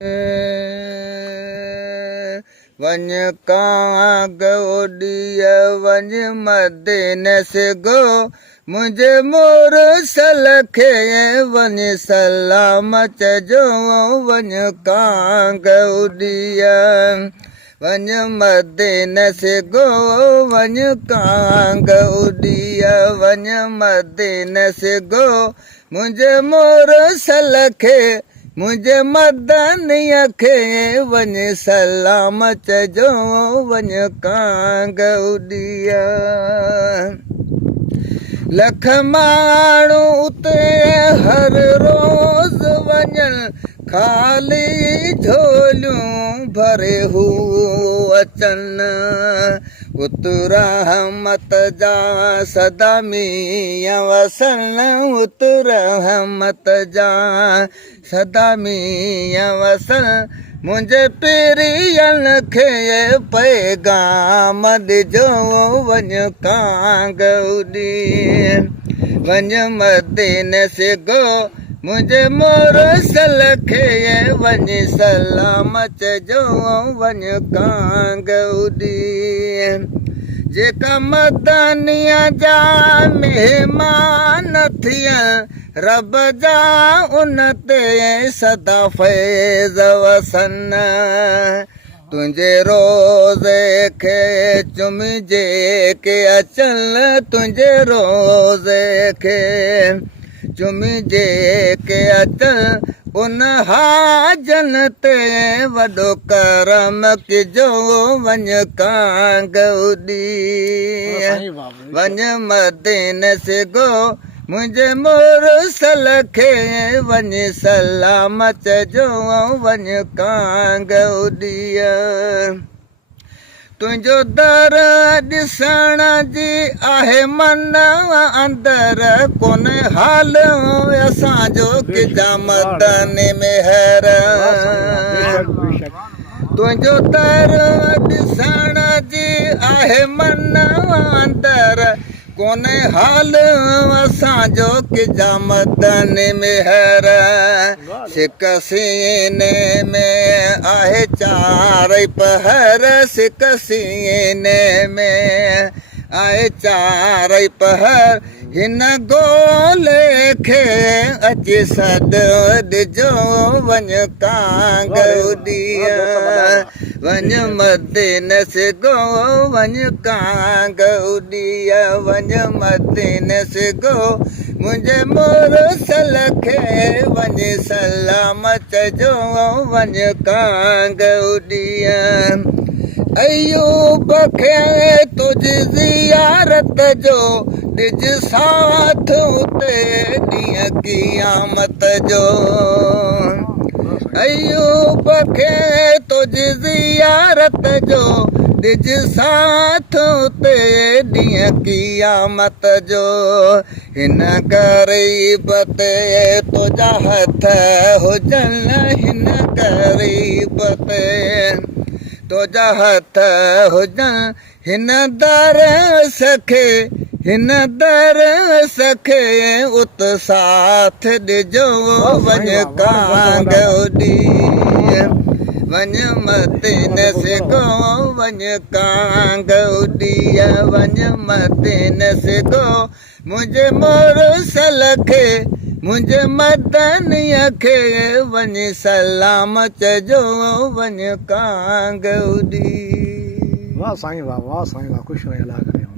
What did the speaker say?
वञ कांग उॾीअ वञ मदीने से गो मुंहिंजे मोर खे वञ सलाम चइजो वञ कांग उॾीअ वञ मदीने से गो वञ कांग उॾीअ वञ मदीने से गो मुंहिंजे मोर खे मुंहिंजे मदनीअ खे वञ सलाम चइजो वञ कांग उॾीअ लख माण्हू उते हर रोज़ वञनि ख़ाली झोलियूं भरे हू अचनि उत रहमत जा सदा मींहं वसनि उत रहमत जा सदा मींहं वसनि मुंहिंजे पीरियनि खे पैगाम ॾिजो वञ कांग उॾी वञ मदीने से गो मुंहिंजे मोर खे वञ सलाम चइजो वञ कांग उॾी जेका मदनीअ जा महिमान थियनि रब जा उन ते सदा फैज़ वसनि तुंहिंजे रोज़े खे चुमिजे के अचनि तुंहिंजे रोज़े खे चुमिजे के अचनि उन हाजन ते वॾो करम कजो वञ कांग उॾी वञ मदीने से गो मुंहिंजे मोर खे वञ सलाम चइजो वञ कांग उॾीअ तुंहिंजो दर ॾिसण जी आहे मन अंदरि कोन्हे हाल असांजो किजामतनि में हर तुंहिंजो दर ॾिसण जी आहे मन अंदरि कोन्हे हाल असांजो किजामतनि में हर सिक सीने में आहे चारि पहर सिक सीने में आहे चारि पहर हिन गोले खे अची सॾु ॾिजो वञ कांग उॾीअ वञ मदीने से गो वञ कांग उॾीअ वञ मदीने से गो मुंहिंजे मोर खे वञ सलाम चइजो वञ कांग उॾीअ अयूब खे तुंहिंजी ज़ियारत जो ॾिज साथ उते ॾींहुं क़यामत जो अयूब खे तुंहिंजी ज़ियारत जो ॾिज साथ उते ॾींहुं क़यामत जो हिन ग़रीब ते तुंहिंजा हथ हुजनि हिन ग़रीब ते तुंहिंजा हथ हुजनि हिन दर खे उत साथ ॾिजो वञ कांग उॾी वञ मदीने से गो वञ कांग उॾीअ वञ मदीने से गो मुंहिंजे मोर खे मुंहिंजे मदनीअ खे वञ सलाम चइजो वञ कांग उॾी वाह साईं वाह ख़ुशि रहे अलाह करे